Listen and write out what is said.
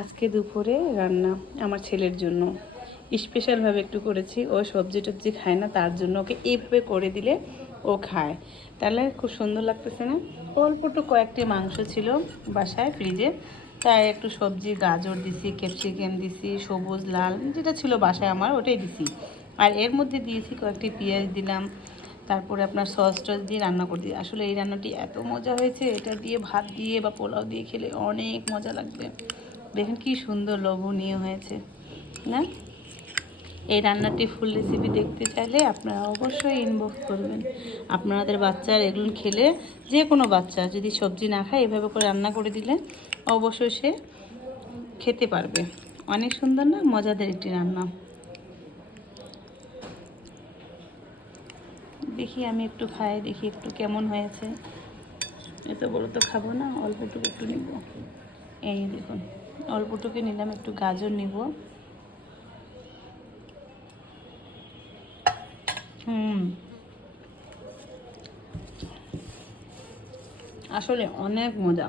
আজকে দুপুরে রান্না আমার ছেলের জন্য স্পেশালভাবে একটু করেছি। ও সবজি টবজি খায় না, তার জন্য ওকে এইভাবে করে দিলে ও খায়। তাহলে খুব সুন্দর লাগতেছে না? অল্প একটু কয়েকটি মাংস ছিল বাসায় ফ্রিজে, তাই একটু সবজি গাজর দিছি, ক্যাপসিকাম দিছি, সবুজ লাল যেটা ছিল বাসায় আমার ওটাই দিছি। আর এর মধ্যে দিয়েছি কয়েকটি পেঁয়াজ দিলাম, তারপরে আপনার সস টস দিয়ে রান্না করে দিই। আসলে এই রান্নাটি এত মজা হয়েছে, এটা দিয়ে ভাত দিয়ে বা পোলাও দিয়ে খেলে অনেক মজা লাগবে। দেখেন কি সুন্দর লোভনীয় হয়েছে না? এই রান্নাটি ফুল রেসিপি দেখতে চাইলে আপনারা অবশ্যই ইনবক্স করবেন। আপনাদের বাচ্চার এগুলো খেলে, যে কোনো বাচ্চা যদি সবজি না খায় এভাবে করে রান্না করে দিলে অবশ্যই সে খেতে পারবে। অনেক সুন্দর না? মজাদার একটি রান্না। দেখি আমি একটু খাই, দেখি একটু কেমন হয়েছে। এত বড় তো খাবো না, অল্পটুকু একটু নিব। এই দেখুন, অল্পটুকু নিলাম, একটু গাজর নিব। আসলে অনেক মজা।